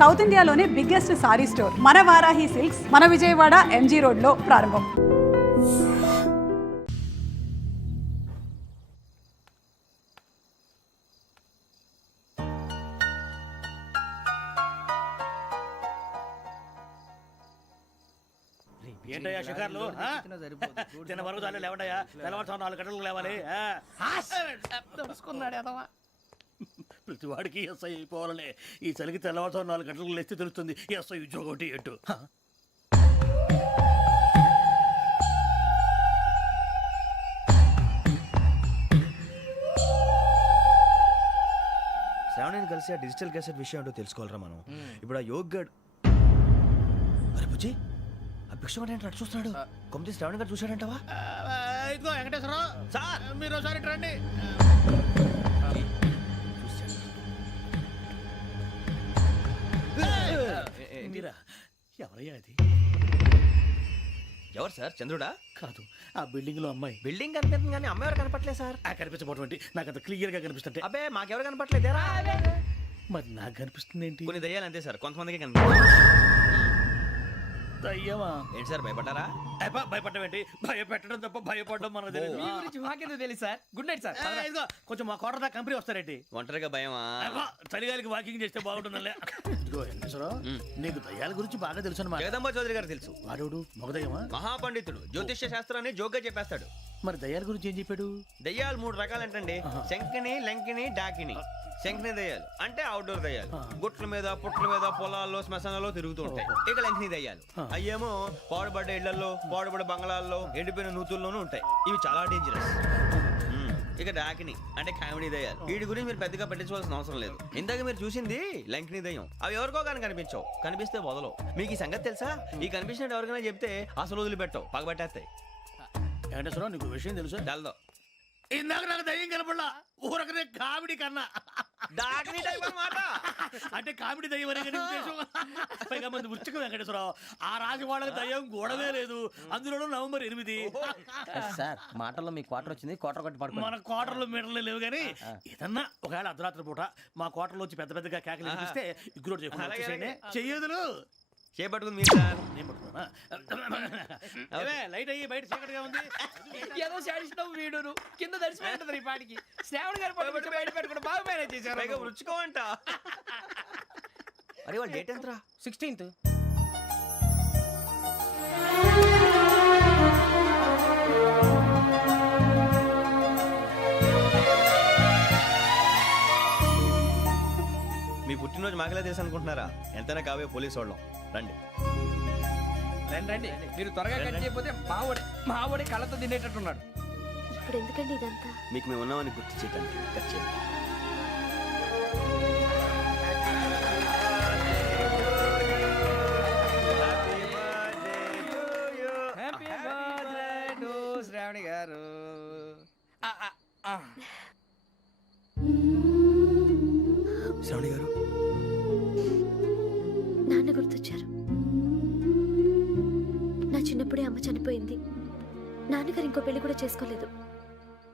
South ఇండియాలోనే biggest sorry store మన Varahi silks మన విజయవాడ ఎంజీ రోడ్లో ప్రారంభం. ఏంటయ్యా షికార్లు తిన్న వరకు చాలు లేవండయ్యా తెల్లవారుతో 4 గంటలకు లేవాలి. ప్రతి వాడికి ఎస్ఐ అయిపోవాలనే ఈ చలికి తెల్లవారుతో 4 గంటలకు లేస్తే తెలుస్తుంది ఎస్ఐ ఉద్యోగం ఒకటి ఎట్టు. శ్రావణిని కలిసి ఆ డిజిటల్ క్యాసెట్ విషయం ఏంటో తెలుసుకోవాలరా మనం. ఇప్పుడు ఆ యోగ్ గడ్ అరే బుజ్జి ఆ భిక్ష ఏంటో చూస్తున్నాడు. కొమ్మతి శ్రావణి గారు చూశాడంటావా? ఇదిగో వెంకటేశ్వరరావు సార్ మీరు ఒకసారి రండి. మీరా ఎవరయ్యా అది? ఎవరు సార్? చంద్రుడా? కాదు, ఆ బిల్డింగ్ లో అమ్మాయి. బిల్డింగ్ కనిపిస్తుంది కానీ అమ్మాయి ఎవరు కనపట్లేదు సార్. కనిపించబోటువంటి నాకు అంత క్లియర్ గా కనిపిస్తుంటే. అబ్బే మాకెవరు కనపట్లేదేరా? మరి నాకు కనిపిస్తుంది ఏంటి? కొన్ని దయ్యాలు అంతే సార్, కొంతమందికి కనిపిస్తుంది. దయ్యమా? ఏంటి సార్ భయపడ్డారా? భయపడడం ఏంటి? భయపెట్టడం తప్ప భయపడడం మనకు తెలియదు. మీ గురించి మాకెందుకు తెలుసు సార్. Good night sir. ఇదిగో కొంచెం మా కోట దాకా కంపెనీ వస్తారేంటి? ఒంటరిగా భయమా? చలిగాలికి వాకింగ్ చేస్తే బాగుంటుందిలే. ఇదిగో వెంకటేశ్వరరావు నీకు దయ్యాల గురించి బాగా తెలుసు అన్నమాట. జగదంబ చౌదరి గారు తెలుసు. వాడు మగదయ్యమా? మహాపండితుడు, జ్యోతిష్య శాస్త్రాన్ని జోగ్గా చెప్పేస్తాడు. మరి దయ్యాల గురించి ఏం చెప్పాడు? దయ్యాలు 3 రకాలంటండి. శంకిని, లంకిని, డాకిని. శంకిని దయ్యాలు అంటే అవుట్డోర్ దయ్యాలు, గుట్ల మీద పుట్ల మీద పొలాల్లో శ్మశానాల్లో తిరుగుతూ ఉంటాయి. ఇక లంకిని దయ్యాలు అయ్యేమో పాడుబడ్డ ఇళ్లలో, పాడుబడ్డ బంగ్లాల్లో, ఎండిపోయిన నూతుల్లోనూ ఉంటాయి. ఇవి చాలా డేంజరస్. ఇక డాకిని అంటే కామెడీ దయ్యాలు. వీటి గురించి మీరు పెద్దగా పట్టించుకోవాల్సిన అవసరం లేదు. ఇందాక మీరు చూసింది లంకిని దయ్యం. అవి ఎవరికో కానీ కనిపించవు, కనిపిస్తే వదలవు. మీకు ఈ సంగతి తెలుసా? ఈ కనిపించినట్టు ఎవరికైనా చెప్తే అసలు వదిలిపెట్టవు, పగబట్టేస్తాయి. వెంకటేశ్వరరావు నీకు విషయం తెలుసు? డల్దో ఇందాక నాకు దయ్యం కనపడలా, ఊరకనే కామెడీ కన్నా. డాకిని టైప్ అన్నమాట. అంటే కామెడీ దయ్యం అనే కదా ఉద్దేశం. పైగా మంది ఉచ్చక వెంకటేశ్వరరావు ఆ రాజు వాళ్ళకి దయ్యం గోడవే లేదు, అందులోనూ నవంబర్ 8. సార్ మాటల్లో మీ క్వార్టర్ వచ్చింది, క్వార్టర్ కొట్టి పడుకో. మన క్వార్టర్లో మీటర్లు లేవు కానీ ఏదన్నా ఒకవేళ అర్ధరాత్రి పూట మా క్వార్టర్లో వచ్చి పెద్ద పెద్దగా కేకలు వినిపిస్తే ఇగ్గురు చెయ్యదులు చేపట్టుకుంది మీరు సార్. నేను పట్టుకున్నా. లైట్ అయ్యి బయట చీకటిగా ఉంది. ఏదో శాడిస్తున్నావు వీడును కింద దర్శనం ఈ పాటికి. శ్రావణ్ గారు పట్టుకుంటే బయట పెట్టుకుంటే బాగా మేనేజ్ చేశారు. పైగా రుచుకోమంట. అరే వాళ్ళ డేట్ ఎంతరా? 16th. మీ పుట్టినరోజు మాకలే తెలుసు అనుకుంటున్నారా? ఎంతైనా కావే పోలీసు వాళ్ళం. రండి రండి మీరు త్వరగా కట్ చేయకపోతే మావడి కళ్ళతో తినేటట్టున్నాడు. ఇప్పుడు ఎందుకండి ఇదంతా? మీకు మేము ఉన్నామని గుర్తు చేయడానికి కట్ చేయండి. హ్యాపీ బర్త్డే టు శ్రావణి గారు. శ్రావణి గారు నాన్న గుర్తొచ్చారు. నా చిన్నప్పుడే అమ్మ చనిపోయింది. నాన్నగారు ఇంకో పెళ్లి కూడా చేసుకోలేదు.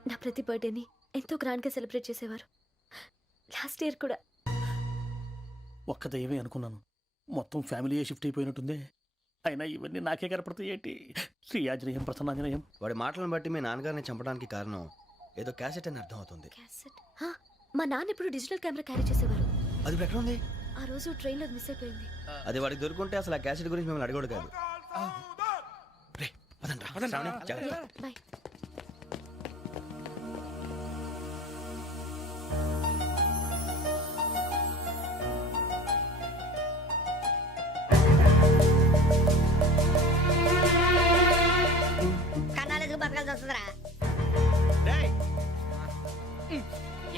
నా ప్రతి బర్త్డేని ఎంతో గ్రాండ్గా సెలబ్రేట్ చేసేవారు. లాస్ట్ ఇయర్ కూడా. ఒక్క దయ్యమే అనుకున్నాను, మొత్తం ఫ్యామిలీ షిఫ్ట్ అయిపోయినట్టుందే. అయినా ఇవన్నీ నాకే కనపడతాయి ఏంటి? శ్రీ ఆంజనేయం ప్రసన్నాంజనేయం. వాడి మాటలను బట్టి మీ నాన్నగారిని చంపడానికి కారణం ఏదో క్యాసెట్ అని అర్థం అవుతుంది. క్యాసెట్? మా నాన్న ఇప్పుడు డిజిటల్ కెమెరా క్యారీ చేసేవారు. అది ఇప్పుడు ఎక్కడ ఉంది? ఆ రోజు ట్రైన్లో మిస్ అయిపోయింది. అది వాడికి దొరుకుంటే అసలు ఆ క్యాసెట్ గురించి మిమ్మల్ని అడగడు కాదు. బాయ్.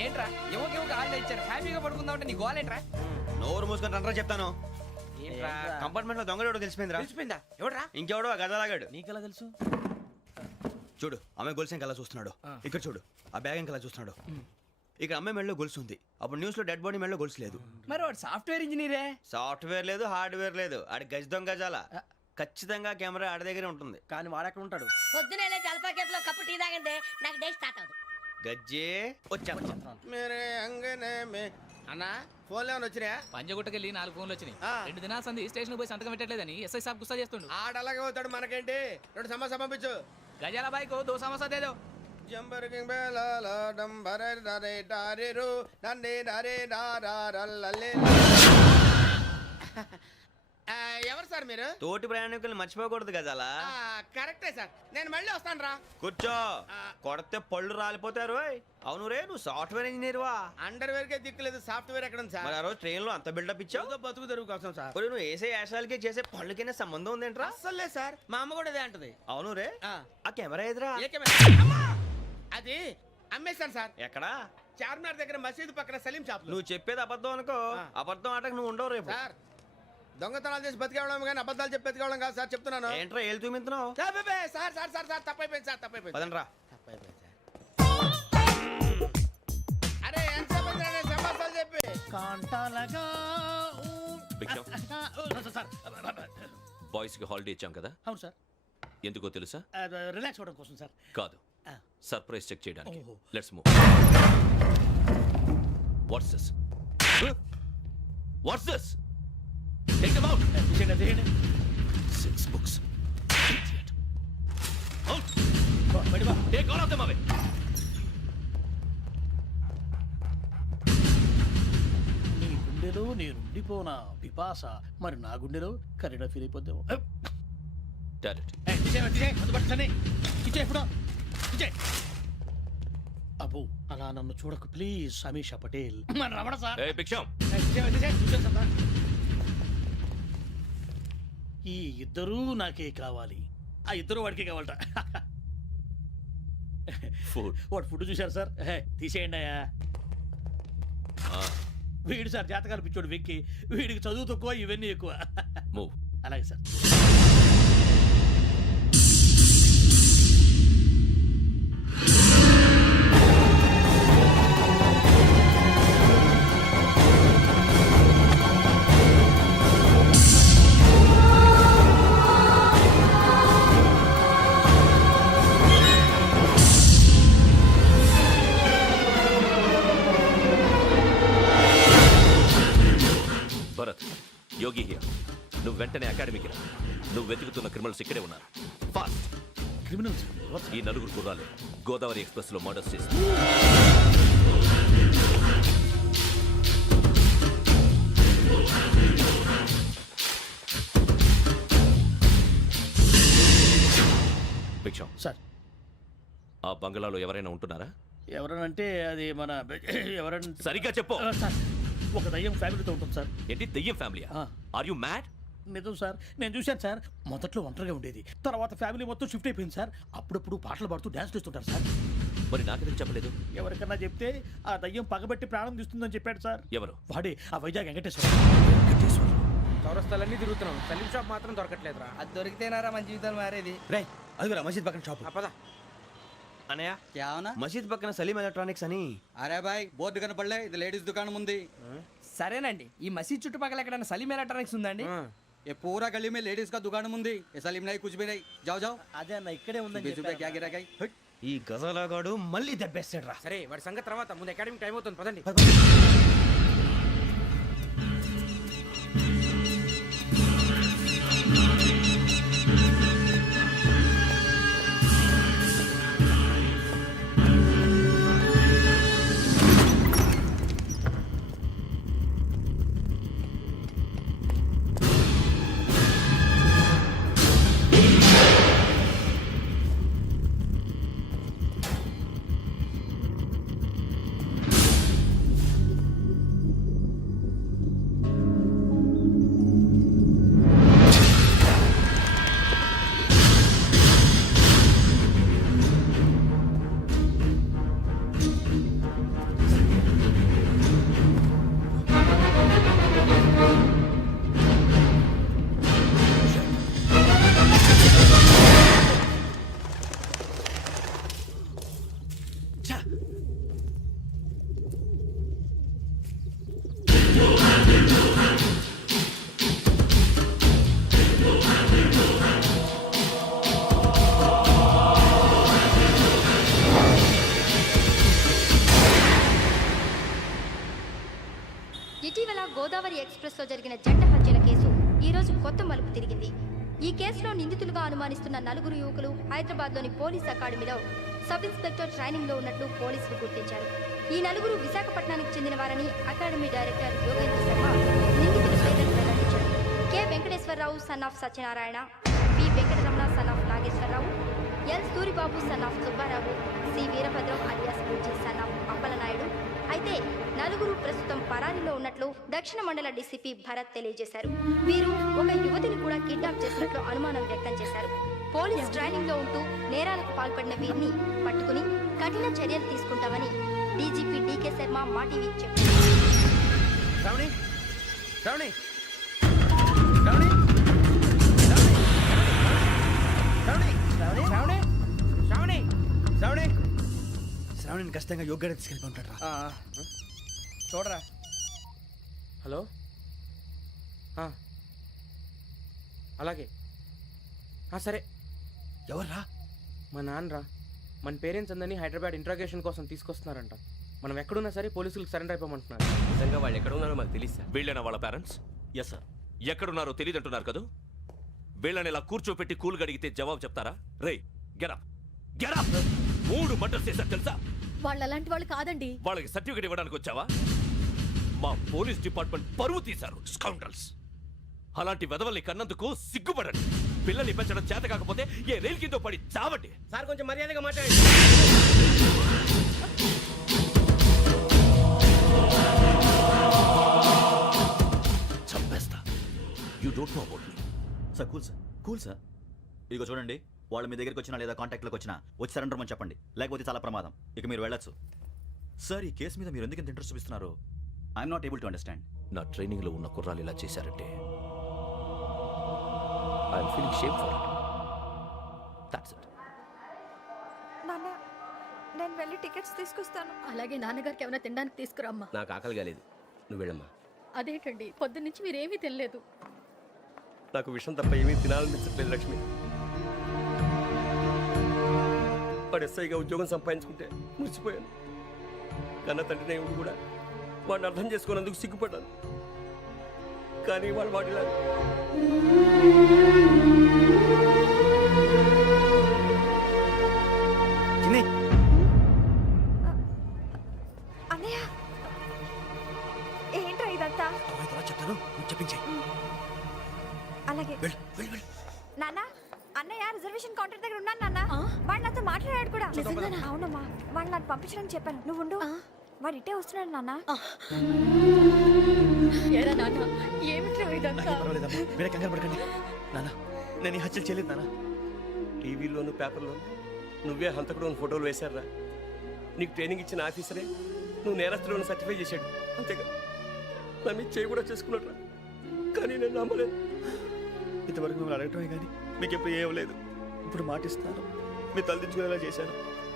ఏంట్రా ఎవరికి ఆళ్ళు ఇచ్చారు? హ్యాపీగా పడుకుందాం అంటే నీ గోలేంట్రా? నోరు మూసుకొని రండ్రా చెప్తాను. కంపార్ట్మెంట్ లో దొంగడు తెలిసిపోయిందిరా. తెలిసిపోయిందా? ఎవడ్రా? ఇంకెవడో ఆ గదలాగాడు. నీకెలా తెలుసు? చూడు అమ్మాయి గొలుసు ఇంకలా చూస్తున్నాడు. ఇక్కడ చూడు ఆ బ్యాగ్ ఇంకలా చూస్తున్నాడు. ఇక్కడ అమ్మాయి మెడలో గొలుసు ఉంది. అప్పుడు న్యూస్ లో డెడ్ బాడీ మెడలో గొలుసు లేదు. మరి వాడు సాఫ్ట్వేర్ ఇంజనీరే. సాఫ్ట్వేర్ లేదు, హార్డ్వేర్ లేదు. ఆడి గజ దొంగ గజాల. ఖచ్చితంగా కెమెరా ఆడి దగ్గరే ఉంటుంది. కానీ వాడెక్కడ ఉంటాడు? పొద్దునే జలపా కేఫ్లో కప్పు టీ తాగండి, నాకు డే స్టార్ట్ అవుతుంది. గజ్జే వచ్చా మీరే అంగనే మే అన్నా ఫోన్లో ఏమైనా వచ్చినాయా? పంజగుట్టకెళ్ళి 4 ఫోన్లు వచ్చినాయి. ఆ. 2 దినాల సంది స్టేషన్ పోయి సంతకం పెట్టలేదని ఎస్ఐ సాబ్ గుస్తా చేస్తుండు. ఆడలాగే పోతాడు మనకేంటి? 2 సమస్య పంపించు. గజాల బైక్ 2 సమస్య దేదో. జంబరకింగ్ బేలాల డంబరే డరే డారిరు నందే డరే డారల్లలే. ఎవరు సార్ మీరు? తోటి ప్రయాణికుల్ని మర్చిపోకూడదు గజాలా. కరెక్టే సార్, నేను మళ్ళీ వస్తాను రా. కూర్చో. కొడితే పళ్ళు రాలిపోతారు ఓయ్. అవును రే, నువ్వు సాఫ్ట్వేర్ ఇంజనీర్ వా? అండర్వేర్ కే దిక్కులేదు, సాఫ్ట్వేర్ ఎక్కడ ఉంది మరి సార్? ఆ రోజు ట్రైన్ లో అంత బిల్డప్ ఇచ్చావు. ఏదో బతుకు తెరువు కోసం సార్. ఒరేయ్, నువ్వు వేసే యాశాలకి చేసే పళ్ళకైనా సంబంధం ఉందేంట్రా? అస్సలు లేదు సార్, మా అమ్మ కూడా అదే అంటది. అవును రే, ఆ, ఆ కెమెరా ఎదురా ఏ కెమెరా? అమ్మా! అది అమ్మేశాను సార్. ఎక్కడా? చార్మినార్ దగ్గర మసీదు పక్కన సలీం షాప్. నువ్వు చెప్పేది అబద్ధం అనుకో. ఆ. అబద్ధం ఆటకు నువ్వు ఉండవు రేపు. సార్ దొంగతనాలు చేసి బతికేవడం కానీ అబద్ధాలు చెప్పి బతికేవడం కాదు సార్, చెప్తున్నాను. ఏంట్రా ఏళ్ళు చూపించినావు? Sir sir sir sir sir తప్పైపోయింది సార్, తప్పైపోయింది. పదండ్రా. తప్పైపోయింది సార్. అరే ఎంత సమాసాలు చెప్పి కాంటాలగా భిక్షం, సార్ బాయ్స్ కి హాలిడే ఇచ్చాం కదా, అవును సార్, ఎందుకో తెలుసా? రిలాక్స్ అవ్వడం కోసం సార్. కాదు, ఆ. సర్ప్రైజ్ చెక్ చేయడానికి. ఓహో. Let's move. What's this? What's this? Take them out. తీసేయండి, తీసేయండి. 6 books. Idiot. Out. బయట బా. Take all of them away. నీ గుండెలో నేనుండిపోనా పిపాస, మరి నా గుండెలో కరీడా ఫీల్ అయిపోద్దాము. Direct. అబ్బో, అలా నన్ను చూడకు ప్లీజ్ సమీషా పటేల్. మన రమణ సార్. Hey, భిక్షం. ఈ ఇద్దరూ నాకే కావాలి, ఆ ఇద్దరు వాడికే కావాలట. Food. వాడు ఫుడ్ చూశారు సార్. తీసేయండి అయ్యా. Ah, వీడు సార్ జాతకాలు పిచ్చోడు వెక్కి, వీడికి చదువు తక్కువ ఇవన్నీ ఎక్కువ. move. అలాగే సార్. Bharat, Yogi here. నువ్వు వెంటనే అకాడమీకి రా. నువ్వు వెతుకుతున్న క్రిమినల్స్ ఇక్కడే ఉన్నారు. ఫాస్ట్. క్రిమినల్స్ ఈ నలుగురు కుర్రాలు గోదావరి ఎక్స్ప్రెస్ లో మర్డర్స్ చేసి భిక్షం, సార్. ఆ బంగ్లాలో ఎవరైనా ఉంటున్నారా? ఎవరనంటే అది మన ఎవరంటే సరిగ్గా చెప్పు. సార్, ఒక దయ్యం ఫ్యామిలీతో ఉంటుంది సార్. ఏంటి దెయ్యం ఫ్యామిలీ? ఆ. Are you mad? నిజం సార్, నేను చూశాను సార్. మొదట్లో ఒంటరిగా ఉండేది, తర్వాత ఫ్యామిలీ మొత్తం షిఫ్ట్ అయిపోయింది సార్. అప్పుడప్పుడు పాటలు పాడుతూ డ్యాన్స్ చేస్తుంటారు సార్. మరి నాకెందుకు చెప్పలేదు? ఎవరికన్నా చెప్తే ఆ దయ్యం పగబెట్టి ప్రాణం తీస్తుందని చెప్పాడు సార్. ఎవరు? వాడే ఆ వైజాగ్ వెంకటేశ్వర. చౌరస్తాలన్నీ తిరుగుతున్నాం, సలీం షాప్ మాత్రం దొరకట్లేదురా. అది దొరికితేనారా మన జీవితాలు మారేది. రే, అదిగురా మసీద్ పక్కన షాప్. పద. అనయ్య, क्या होना? మసీద్ పక్కన సలీం ఎలక్ట్రానిక్స్ అని. अरे भाई बोर्ड కనపడలే, ఇది లేడీస్ దుకాణం ఉంది. సరేనండి, ఈ మసీద్ చుట్టుపక్కల ఎక్కడైనా సలీం ఎలక్ట్రానిక్స్ ఉందండి? ये पूरा गली में लेडीज का दुकान मुंदी. ये सलीम नहीं कुछ भी नहीं. जाओ जाओ. అదే అన్న ఇక్కడే 20 रुपए क्या गिरा गई? ఈ గజాలగాడు మళ్ళీ దెబ్బేస్తాడు రా. సరే వాడి సంగతి తర్వాత, ముందు అకాడమిక్ టైం అవుతుంది, పదండి. జరిగిన జంట హత్యల కేసు ఈ రోజు కొత్త మలుపు తిరిగింది. ఈ కేసులో నిందితులుగా అనుమానిస్తున్న 4 యువకులు హైదరాబాద్లోని పోలీస్ అకాడమీలో సబ్ ఇన్స్పెక్టర్ ట్రైనింగ్ లో ఉన్నట్లు పోలీసులు గుర్తించారు. ఈ 4 విశాఖపట్నానికి చెందిన వారని అకాడమీ డైరెక్టర్ యోగేంద్ర శర్మ నిందితుల పేర్లను వెల్లడించారు. K Venkateswararao son of Satyanarayana, P Venkataramana son of Nageswararao, L Suribabu son of Subbarao, C Veerabhadram alias Bujji son of Appalanaidu. అయితే 4 ప్రస్తుతం పరారీలో ఉన్నట్లు దక్షిణ మండల డీసీపీ భరత్ తెలియజేశారు. వీరు ఒక యువతిని కూడా కిడ్నాప్ చేసినట్లు అనుమానం వ్యక్తం చేశారు. పోలీస్ ట్రైనింగ్ లో ఉంటూ నేరాలకు పాల్పడిన వీరిని పట్టుకుని కఠిన చర్యలు తీసుకుంటామని డీజీపీ డీకే శర్మ మా టీవీకి చెప్పారు. శ్రావణి శ్రావణి శ్రావణి శ్రావణి శ్రావణి శ్రావణి శ్రావణి శ్రావణిని ఖచ్చితంగా యోగ్యత తీసుకెళ్ళి ఉంటాడు రా. చూడరా. హలో, అలాగే సరే. ఎవర్రా? మా నాన్నరా. మన పేరెంట్స్ అందరినీ హైదరాబాద్ ఇంట్రాగేషన్ కోసం తీసుకొస్తున్నారంట. మనం ఎక్కడున్నా సరే పోలీసులకు సరెండర్ అయిపోమంటున్నారు. నిజంగా వాళ్ళు ఎక్కడ ఉన్నారో మాకు తెలియదు సార్. వీళ్ళైనా వాళ్ళ పేరెంట్స్? Yes sir. ఎక్కడున్నారో తెలియదంటున్నారు కదా. వీళ్ళని ఇలా కూర్చోపెట్టి కూల్ గడిగితే జవాబు చెప్తారా? రేయ్ గెటప్ గెటప్. 3 మర్డర్స్ చేశారు తెలుసా? వాళ్ళు అలాంటి వాళ్ళు కాదండి. వాళ్ళకి సర్టిఫికేట్ ఇవ్వడానికి వచ్చావా? మా పోలీస్ డిపార్ట్మెంట్ పరువు తీశారు స్కౌండ్రల్స్. అలాంటి వెధవల్ని కన్నందుకు సిగ్గుపడండి. పిల్లల్ని పెంచడం చేత కాకపోతే ఏ రైలు కింద పడి చావండి. సార్ కొంచెం మర్యాదగా మాట్లాడండి. చంపేస్తా. You don't know about me. Sir cool sir. ఇదిగో చూడండి, వాళ్ళు మీ దగ్గరికి వచ్చినా లేదా కాంటాక్ట్లోకి వచ్చినా వచ్చి సరెండర్ అని చెప్పండి, లేకపోతే చాలా ప్రమాదం. ఇక మీరు వెళ్ళొచ్చు. సార్, ఈ కేసు మీద మీరు ఎందుకు ఇంత ఇంట్రెస్ట్ చూపిస్తున్నారు? I'm not able to understand. నా ట్రైనింగ్ లో ఉన్న కుర్రాలు ఇలా చేశారంటే I'm feeling shame for it. That's it. నాన్న, నేను వెళ్ళి టికెట్స్ తీసుకొస్తాను. అలాగే నాన్నగారికి ఏమైనా తినడానికి తీసుకురమ్మా. నాకు ఆకలి కాలేదు, నువ్వు వెళ్ళమ్మా. అదేంటండి, పొద్దున్నుంచి మీరేమీ తినలేదు. నాకు విషయం తప్ప ఏమీ తినాలనిపించట్లేదు లక్ష్మి. వాడు ఎస్ఐగా ఉద్యోగం సంపాదించుకుంటే మురిసిపోయాను. కన్న తండ్రి ఉండి కూడా వాడిని అర్థం చేసుకున్నందుకు సిగ్గుపడ్డాను. కానీ వాడు వాడిలా అన్నయ్య, ఏంట్రా ఇదంతా? చెప్తాను, చెప్పించే. అలాగే నాన్న, అన్నయ్య రిజర్వేషన్ కౌంటర్ దగ్గర ఉన్నాను నాన్న. వాడు నాతో మాట్లాడాడు కూడా. అవునమ్మా, వాడు నాకు పంపించడానికి చెప్పాను. నువ్వు ఉండు, వాడు ఇట్టే వస్తున్నాడు నాన్న. మీరే కంగారు పడకండి నాన్న. నేను ఈ హత్యలు చేయలేదు నాన్న. టీవీలోను పేపర్లోను నువ్వే హంతకుడు ఫోటోలు వేశారా? నీకు ట్రైనింగ్ ఇచ్చిన ఆఫీసరే నువ్వు నేరస్తులను సర్టిఫై చేశాడు. అంతేగా, నా మీద చేయి కూడా చేసుకున్నాడు. కానీ నేను నమ్మలేదు. ఇంతవరకు మిమ్మల్ని అడగటమే కానీ మీకు ఎప్పుడు ఏమలేదు. ఇప్పుడు మాటిస్తాను, మీ తలదించుకునేలా చేశాను,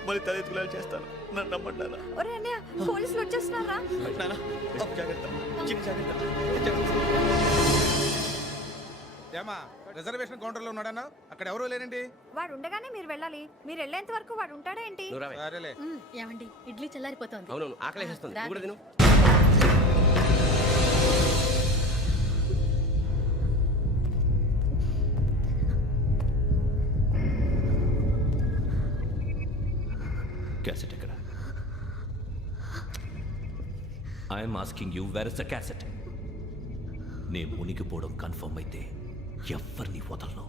మళ్ళీ తలెత్తుకునేలా చేస్తాను. నన్ను నమ్మండి నాన్న. ఒరే అన్నయ్య, పోలీసులు వచ్చేస్తున్నారా? నాన్న, జాగ్రత్త, చిన్న జాగ్రత్త. ఏమా రిజర్వేషన్ కౌంటర్ లో ఉన్నాడన్నా? అక్కడ ఎవరూ లేనండి. వాడు ఉండగానే మీరు వెళ్ళాలి. మీరు వెళ్ళేంత వరకు వాడు ఉంటాడా ఏంటి? సరేలే. ఏమండి, ఇడ్లీ చల్లారిపోతుంది. అవును, ఆకలేస్తుంది. నువ్వు కూడా తిను. క్యాసెట్ ఎక్కడ? I'm asking you, where is the cassette? నే మునిగిపోవడం కన్ఫర్మ్ అయితే ఎవరిని వదలను.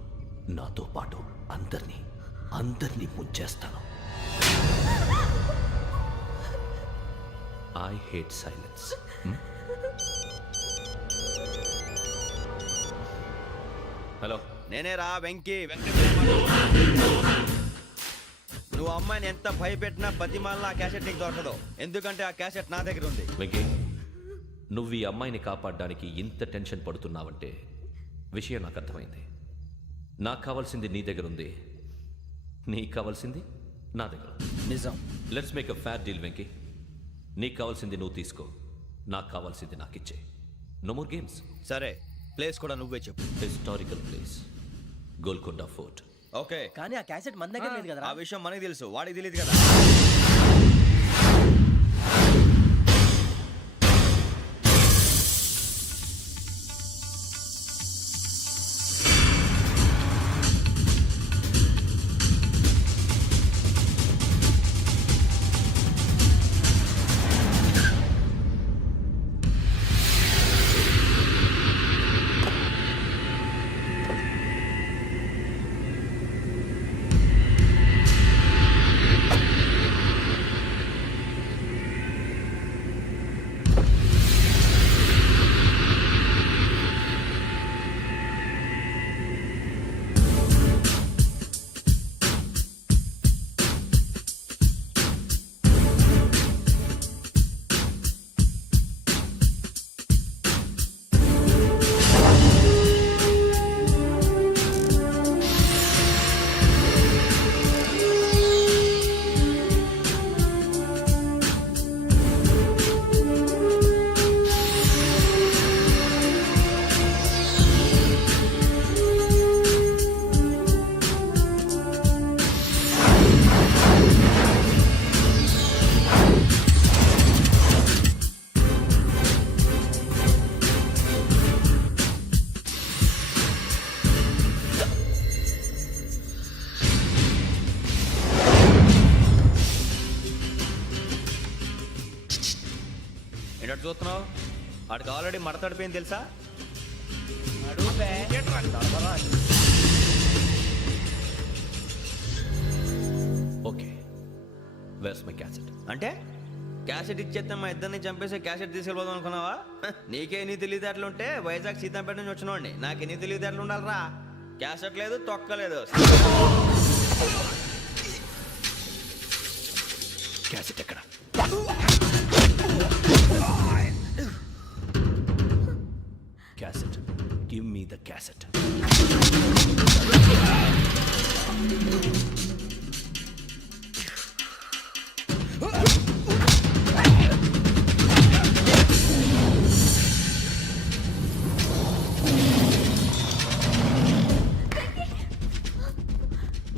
నాతో పాటు అందరినీ ముంచేస్తాను. I hate silence. హలో, నేనే రా వెంకీ. నువ్వు అమ్మాయిని ఎంత భయపెట్టినా బతిమాలినా ఆ క్యాసెట్ నీకు దొరకదు. ఎందుకంటే ఆ క్యాసెట్ నా దగ్గర ఉంది. వెంకీ, నువ్వు ఈ అమ్మాయిని కాపాడడానికి ఇంత టెన్షన్ పడుతున్నావంటే విషయం నాకు అర్థమైంది. నాకు కావాల్సింది నీ దగ్గర ఉంది, నీకు కావాల్సింది నా దగ్గర. నిజం. Let's make a fair deal Venky. నీకు కావాల్సింది నువ్వు తీసుకో, నాకు కావాల్సింది నాకు ఇచ్చే. No more games. సరే, ప్లేస్ కూడా నువ్వే చెప్పు. Historical place, Golconda fort. Okay, కానీ ఆ క్యాసెట్ మన దగ్గర లేదు కదా. ఆ విషయం మనకి తెలుసు, వాడికి తెలియదు కదా. వాడికి ఆల్రెడీ మడతడిపోయింది తెలుసా? Okay, where's my cassette? అంటే క్యాసెట్ ఇచ్చేస్తే మా ఇద్దరిని చంపేసి క్యాసెట్ తీసుకెళ్ళిపోదాం అనుకున్నావా? నీకే ఎన్ని తెలివితేటలు ఉంటే వైజాగ్ సీతంపేట నుంచి వచ్చినోడిని నాకు ఎన్ని తెలివితేటలు ఉండాలరా? క్యాసెట్ లేదు, తొక్కలేదు. క్యాసెట్ ఎక్కడ? Cassette, give me the cassette.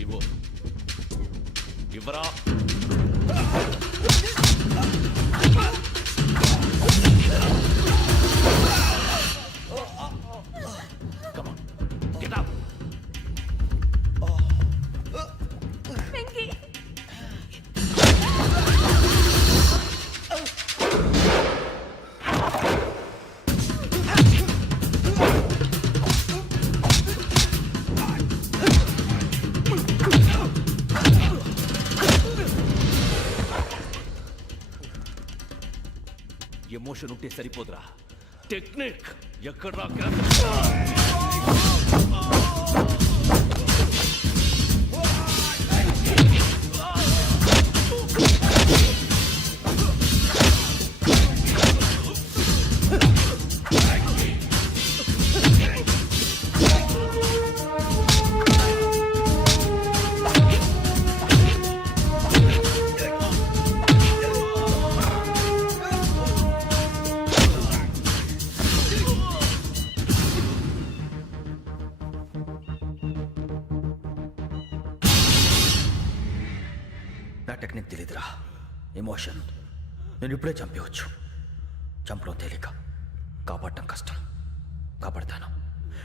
ఇవ్వు, ఇవ్వరా. Come on, get up. Emotion ఉంటే సరిపోదురా, టెక్నిక్ ఎక్కడ్రా? నా టెక్నిక్ తెలీదురా, ఎమోషన్. నేను ఇప్పుడే చంపేవచ్చు. చంపడం తేలిక, కాపాడటం కష్టం. కాపాడతాను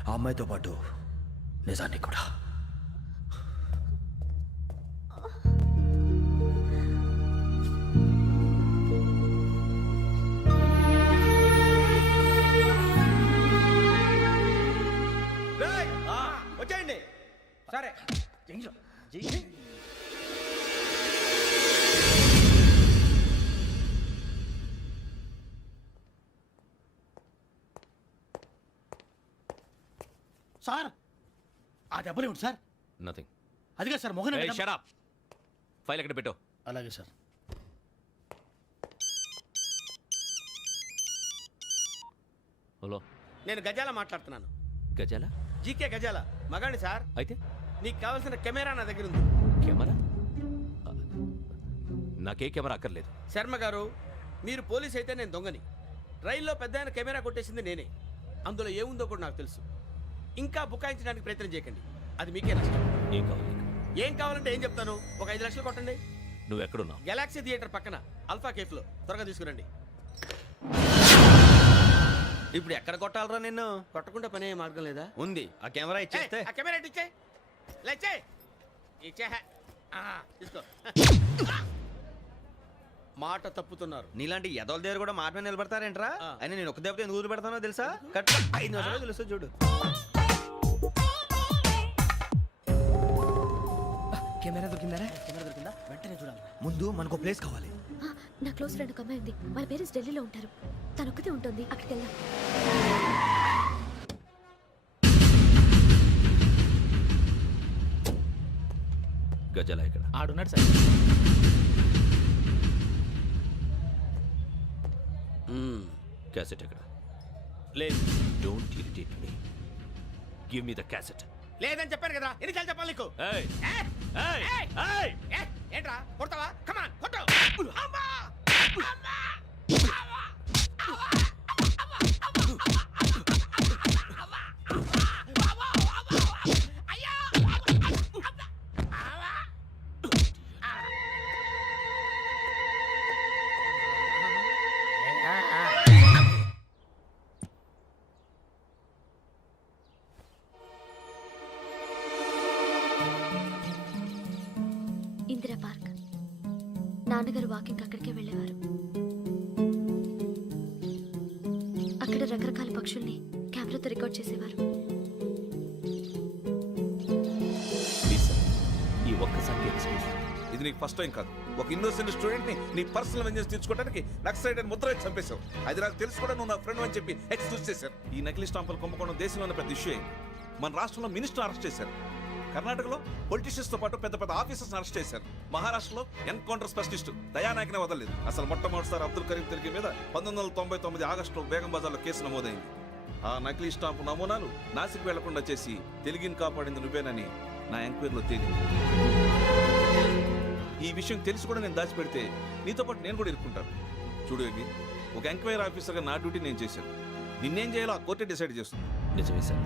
ఆ అమ్మాయితో పాటు నిజాన్ని కూడా. వచ్చేయండి. సరే. సార్ ఆ దెబ్బలు ఏమిటి సార్? నథింగ్. అదిగా sir Mohan. Shut up. File ఎక్కడ పెట్టు. అలాగే సార్. హలో, నేను గజాల మాట్లాడుతున్నాను. గజాల? జీకే గజాల మగాండి సార్. అయితే నీకు కావాల్సిన కెమెరా నా దగ్గర ఉంది. కెమెరా? నాకే కెమెరా అక్కర్లేదు. శర్మ గారు, మీరు పోలీస్ అయితే నేను దొంగని. రైల్లో పెద్ద ఆయన కెమెరా కొట్టేసింది నేనే. అందులో ఏముందో కూడా నాకు తెలుసు. ఇంకా బుకాయించడానికి ప్రయత్నం చేయకండి, అది మీకే నష్టం. ఏం కావాలి? ఏం కావాలంటే ఏం చెప్తాను. ఒక 5 లక్షలు కొట్టండి. నువ్వు ఎక్కడున్నావు? గెలాక్సీ థియేటర్ పక్కన అల్ఫా కేఫ్లో. త్వరగా తీసుకురండి. ఇప్పుడు ఎక్కడ కొట్టాలరా నిన్ను? కొట్టకుండా పనే మార్గం లేదా? ఉంది. ఆ కెమెరా ఇచ్చేస్తే. ఆ కెమెరా ఇచ్చే లేచే ఇచ్చే తీసుకో. మాట తప్పుతున్నారు. నీలాంటి ఎదల దగ్గర కూడా మాట మీద నిలబడతారేంట్రా? అయినా నేను ఒక దెబ్బతో ఎందుకు పెడతానో తెలుసా? కట్ 5 నిమిషాలు తెలుసు చూడు. కెమెరా దొరికిందా? వెంటనే చూడాలి. ముందు మనకు ప్లేస్ కావాలి. నా క్లోజ్ ఫ్రెండ్ ఒక అమ్మాయి ఉంది. వాళ్ళ పేరెంట్స్ ఢిల్లీలో ఉంటారు. తను ఒక్కతే ఉంటుంది. అక్కడికి వెళ్దాం. గజాల ఇక్కడ ఆడున్నాడు సార్. క్యాసెట్ ఎక్కడ? లేదు. Don't irritate me. Give me the cassette. లేదని చెప్పాను కదా, ఎన్నిసార్లు చెప్పాలి నీకు? ఏంట్రా కొడతావా? కమాన్ కొట్టు. అమ్మా! అమ్మా! ఇందిరా పార్క్. నాన్నగారు వాకింగ్ అక్కడికే వెళ్ళేవారు. అక్కడ సాక్షుల్ని కెమెరాతో రికార్డ్ చేసేవారు. ప్లీజ్ సార్, ఈ ఒక్కసారి ఎక్స్క్యూజ్. ఇది నీకు ఫస్ట్ టైం కాదు. ఒక ఇన్నోసెంట్ స్టూడెంట్ ని నీ పర్సనల్ వెంజెన్స్ తీర్చుకోవడానికి నక్సలైట్ అని ముద్ర వేసి చంపేశావు. అది నాకు తెలుసు కూడా నువ్వు నా ఫ్రెండ్ అని చెప్పి ఎక్స్క్యూజ్ చేశారు. ఈ నకిలీ స్టాంపులు కుంభకోణం దేశంలో ఉన్న పెద్ద ఇష్యూ అయింది. మన రాష్ట్రంలో మినిస్టర్ అరెస్ట్ చేశారు. కర్ణాటకలో పొలిటీషియన్స్ తో పాటు పెద్ద పెద్ద ఆఫీసర్స్ అరెస్ట్ చేశారు. మహారాష్ట్రలో ఎన్కౌంటర్ స్పెషలిస్ట్ దయానాయకనే వదలలేదు. అసలు మొట్టమొదటిసారి అబ్దుల్ కరీం తిరిగి మీద 1999 ఆగస్టులో బేగం బజార్లో కేసు నమోదైంది. ఆ నకిలీ స్టాంపు నమూనాలు నాసిక్ వెళ్లకుండా చేసి తెలుగుని కాపాడింది నువ్వేనని నా ఎంక్వైరీలో తేలింది. ఈ విషయం తెలిసి కూడా నేను దాచిపెడితే నీతో పాటు నేను కూడా ఇరుక్కుంటాను. చూడు యోగి, ఒక ఎంక్వైరీ ఆఫీసర్గా నా డ్యూటీ నేను చేశాను. నిన్నేం చేయాలో ఆ కోర్టే డిసైడ్ చేస్తుంది. నిజమే సార్,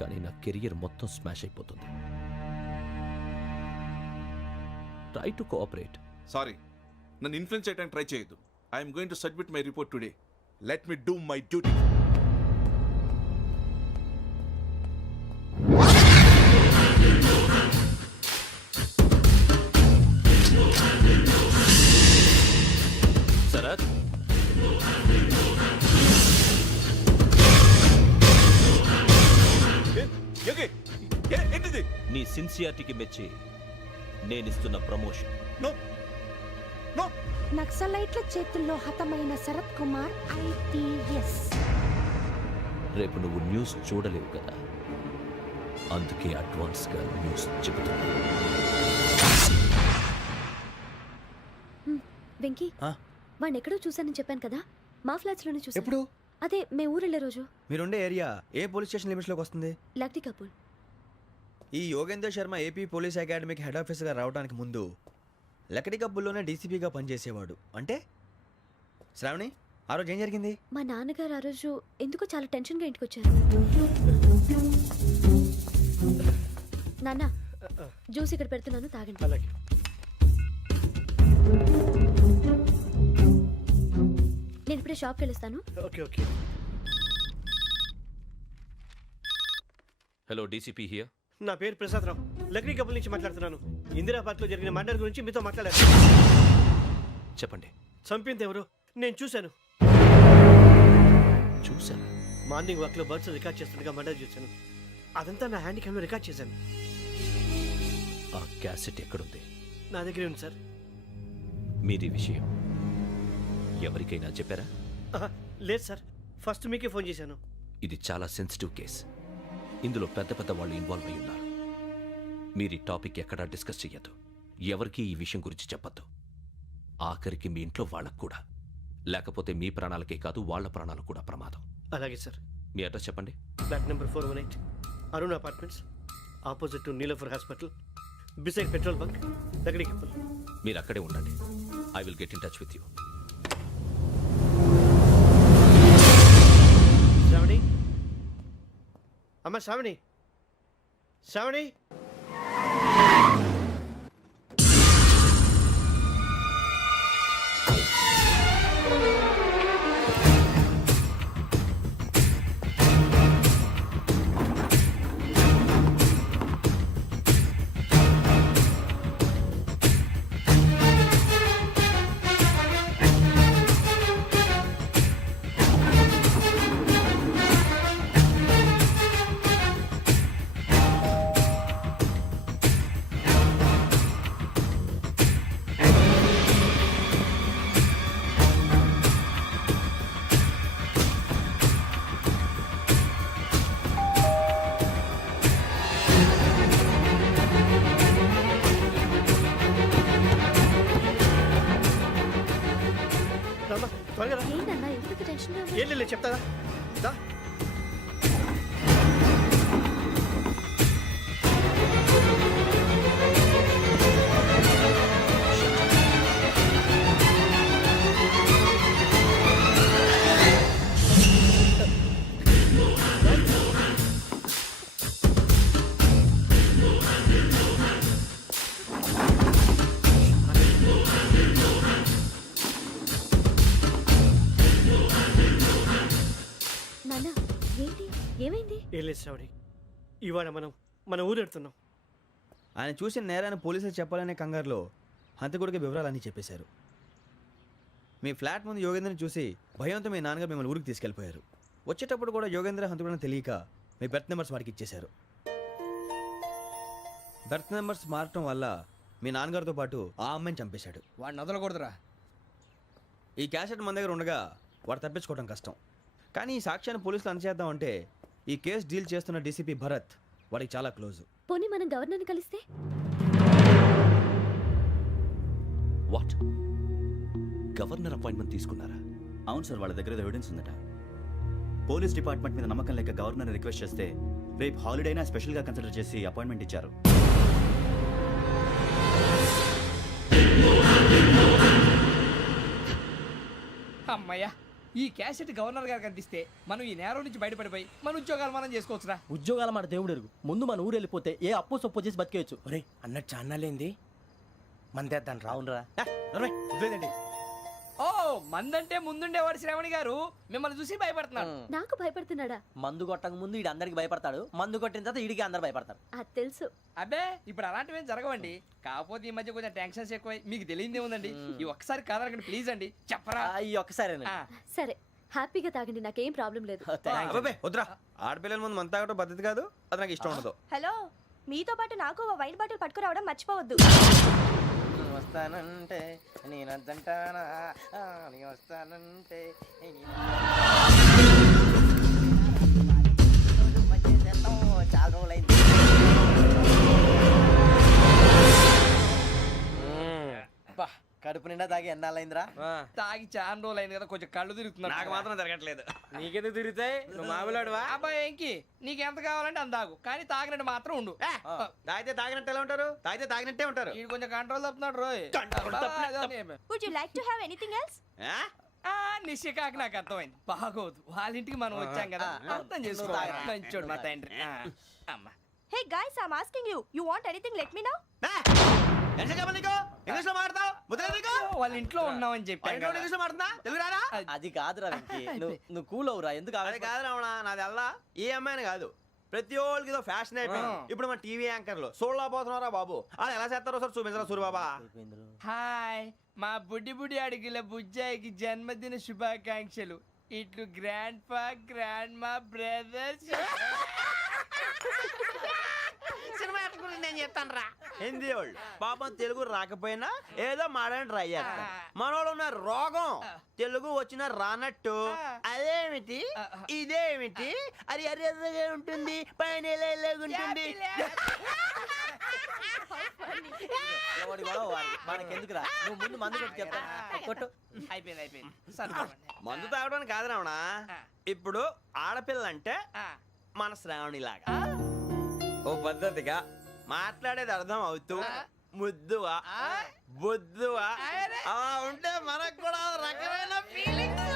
కానీ నా కెరియర్ మొత్తం స్మాష్ అయిపోతుంది. Try to cooperate. సారీ, నన్ను ఇన్ఫ్లుయెన్స్ చేయడానికి ట్రై చేయొద్దు. I'm going to submit my report today. Let me do my duty. Sharath, Yogi, ఏంటిది? నీ సిన్సియారిటీకి మెచ్చి నేనిస్తున్న ప్రమోషన్. No no. నక్సలైట్ల చేతుల్లో హతమైన శరత్ కుమార్ IPS. రేపు నువ్వు న్యూస్ చూడలేవు కదా, అందుకే అడ్వాన్స్గా న్యూస్ చెబుతున్నా. వెంకీ, వాడిని ఎక్కడో చూశానని చెప్పాను కదా, మా ఫ్లాట్స్ లోనే చూసాను. ఎప్పుడు? అదే మే ఊరెళ్ళే రోజు. మీరుండే ఏరియా ఏ పోలీస్ స్టేషన్ లిమిట్స్లోకి వస్తుంది? లక్టీ కపూర్. ఈ యోగేందర్ శర్మ ఏపీ పోలీస్ అకాడమీకి హెడ్ ఆఫీసర్గా రావడానికి ముందు లకడి కబ్బుల్లోనే డీసీపీగా పనిచేసేవాడు. అంటే శ్రావణి, ఆ రోజు ఏం జరిగింది? మా నాన్నగారు ఆ రోజు ఎందుకో చాలా టెన్షన్గా ఇంటికి వచ్చారు. నాన్న, జ్యూస్ ఇక్కడ పెడుతున్నాను, తాగండి. అలాగే. నేను ఇప్పుడే షాప్కి వెళ్ళొస్తాను. Okay okay. Hello, DCP here. నా పేరు ప్రసాదరావు, లక్డీ కపుల్ నుంచి మాట్లాడుతున్నాను. ఇందిరా పార్క్లో జరిగిన మర్డర్ గురించి మీతో మాట్లాడాను. చెప్పండి. చంపింది ఎవరు? నేను చూశాను. చూశాను. మార్నింగ్ వాక్లో బర్డ్స్ రికార్డ్ చేస్తుండగా మర్డర్ చూశాను. అదంతా నా హ్యాండ్ క్యామ్లో రికార్డ్ చేశాను. ఆ క్యాసెట్ ఎక్కడుంది? నా దగ్గరే ఉంది సార్. మీది విషయం ఎవరికైనా చెప్పారా? లేదు సార్, ఫస్ట్ మీకే ఫోన్ చేశాను. ఇది చాలా సెన్సిటివ్ కేస్. ఇందులో పెద్ద పెద్ద వాళ్ళు ఇన్వాల్వ్ అయి ఉన్నారు. మీరు ఈ టాపిక్ ఎక్కడా డిస్కస్ చెయ్యొద్దు. ఎవరికి ఈ విషయం గురించి చెప్పొద్దు. ఆఖరికి మీ ఇంట్లో వాళ్ళకు కూడా. లేకపోతే మీ ప్రాణాలకే కాదు, వాళ్ళ ప్రాణాలు కూడా ప్రమాదం. అలాగే సార్. మీ అడ్రస్ చెప్పండి. Flat number 418, Arun apartments, opposite to Nilofer hospital, beside petrol bunk, Lakdi Kapul. మీరు అక్కడే ఉండండి. I will get in touch with you. Sravani, అమ్మ శ్రావణి, శ్రావణి. త్వరగా రా. ఏంటన్నా ఎందుకు టెన్షన్? ఏం లేదు, చెప్తారా? దా. నాన్న, ఏంటి, ఏమైంది? ఏం లేదు శ్రావణి, ఇవాళ మనం మన ఊరెడుతున్నాం. ఆయన చూసిన నేరాన్ని పోలీసులు చెప్పాలనే కంగారులో హంతకుడికి వివరాలన్నీ చెప్పేశారు. మీ ఫ్లాట్ ముందు యోగేంద్రని చూసి భయంతో మీ నాన్నగారు మిమ్మల్ని ఊరికి తీసుకెళ్ళిపోయారు. వచ్చేటప్పుడు కూడా యోగేంద్ర హంతకుడని తెలియక మీ బెర్త్ నెంబర్స్ వాడికి ఇచ్చేశారు. బెర్త్ నెంబర్స్ మారటం వల్ల మీ నాన్నగారితో పాటు ఆ అమ్మాయిని చంపేశాడు. వాడిని వదలకూడదురా. ఈ క్యాసెట్ మన దగ్గర ఉండగా వాడు తప్పించుకోవడం కష్టం. కానీ ఈ సాక్ష్యాన్ని పోలీసులు అందజేద్దామంటే ఈ కేసు డీల్ చేస్తున్న డీసీపీ భరత్ వాడికి చాలా క్లోజ్. పోనీ మనం గవర్నర్ని కలిస్తే? వాట్? గవర్నర్ అపాయింట్మెంట్ తీసుకున్నారా? అవును సార్, వాళ్ళ దగ్గర ఎవిడెన్స్ ఉందట. పోలీస్ డిపార్ట్మెంట్ మీద నమ్మకం లేక గవర్నర్ రిక్వెస్ట్ చేస్తే రేపు హాలిడేనా స్పెషల్గా కన్సిడర్ చేసి అపాయింట్మెంట్ ఇచ్చారు. అమ్మయ్యా, ఈ క్యాసెట్ గవర్నర్ గారికి అందిస్తే మనం ఈ నేరం నుంచి బయటపడిపోయి మన ఉద్యోగాలు మనం చేసుకోవచ్చురా. ఉద్యోగాల మాట దేవుడు ఎరుగు. ముందు మన ఊరు వెళ్ళిపోతే ఏ అప్పు సొప్పు చేసి బతికేయచ్చు. ఒరే అన్నట్టు చాన్నాలేంది మందేద్దాం రావునరా. వదిలేదండి. ఓ మందంటే ముందుండేవాడు శ్రావణి గారు మిమ్మల్ని చూసి భయపడుతున్నాడు. నాకు భయపడుతున్నాడా? మందు కొట్టక ముందు ఈడు అందరికి భయపడతాడు, మందు కొట్టిన తర్వాత ఈడికి అందరు భయపడతారు. అది తెలుసు. అబ్బే ఇప్పుడు అలాంటివి ఏం జరగవండి. కాకపోతే ఈ మధ్య కొంచెం టెన్షన్స్ ఎక్కువై మీకు తెలియదే ఉందండి. ఈ ఒక్కసారి కాదనకండి ప్లీజ్ అండి, చెప్పరా. ఈ ఒక్కసారి సరే హ్యాపీగా తాగండి, నాకేం ప్రాబ్లం లేదు. అబ్బాబే వద్దురా, ఆడపిల్లల ముందు మంత తాగటం పద్ధతి కాదు. అది నాకు ఇష్టం ఉండదు. హలో, మీతో పాటు నాకు వైట్ బాటిల్ పట్టుకురావడం మర్చిపోవద్దు. వస్తానంటే నేనంటానా, వస్తానంటే చాలా రోజులైంది. కడుపు నిండా తాగి ఎన్నాళ్ళైందిరా? తాగి చాలా రోజులు అయింది కదా, కొంచెం కళ్ళు తిరుగుతున్నాడు. నాకు మాత్రం జరగట్లేదు. నీకెందుకు తిరుగుతాయి? నువ్వు మామూలుడువా? అబ్బాయి ఏంకి నీకు ఎంత కావాలంటే అంత తాగు, కానీ తాగినట్టు మాత్రం ఉండు. తాగితే తాగినట్టు ఎలా ఉంటారు? తాగితే తాగినట్టే ఉంటారు. వీడు కొంచెం కంట్రోల్ తప్పుతున్నాడు రోయ్. Would you like to have anything else? నిశ్చికాకి నాకు అర్థమైంది. బాగోదు, వాళ్ళ ఇంటికి మనం వచ్చాం కదా, అర్థం చేసుకోవాలి. మంచోడు మా తండ్రి. అమ్మ hey guys, I am asking you, you want anything let me know. English లో మాట్లాడతావు? వాళ్ళ ఇంట్లో ఉన్నామని చెప్పాను. ఇంగ్లీష్ లో మాట్లాడుతున్నా? తెలుగు రాదా? అది కాదురా వెంకీ, నువ్వు కూల్ అవురా. ఎందుకు అది కాదు రావణ, నాది అల్లా ఏ అమ్మాయిని కాదు, ప్రతి ఒక్కరికి ఇదో ఫ్యాషన్ అయిపోయింది. ఇప్పుడు మన టీవీ యాంకర్లు సోళ్ళ పోతున్నారా బాబు, వాళ్ళు ఎలా చేస్తారో సార్ చూపించరా సూరిబాబా. హాయ్, మా బుడ్డి బుడి అడిగిల బుజ్జాయికి జన్మదిన శుభాకాంక్షలు. ఇట్లు గ్రాండ్ ఫా గ్రాండ్ మా బ్రదర్స్. సినిమా గురించి నేను చెప్తాను రా. హిందీ వాళ్ళు పాపం తెలుగు రాకపోయినా ఏదో మాడని ట్రై చేస్తారు. మనోళ్ళు ఉన్న రోగం తెలుగు వచ్చిన రానట్టు అదేమిటి ఇదేమిటి అది అరేగా ఉంటుంది, పైన ఉంటుంది. మనకెందుకురా, నువ్వు ముందు మందు కొట్టు చెప్తా. కొట్టు. అయిపోయింది. మందు తాగడానికి కాదు రావణ, ఇప్పుడు ఆడపిల్ల అంటే మన శ్రావణిలాగా ఓ పద్ధతిగా మాట్లాడేది అర్థం అవుతూ ముద్దువా బొద్దువా అలా ఉంటే మనకు కూడా రకమైన ఫీలింగ్స్.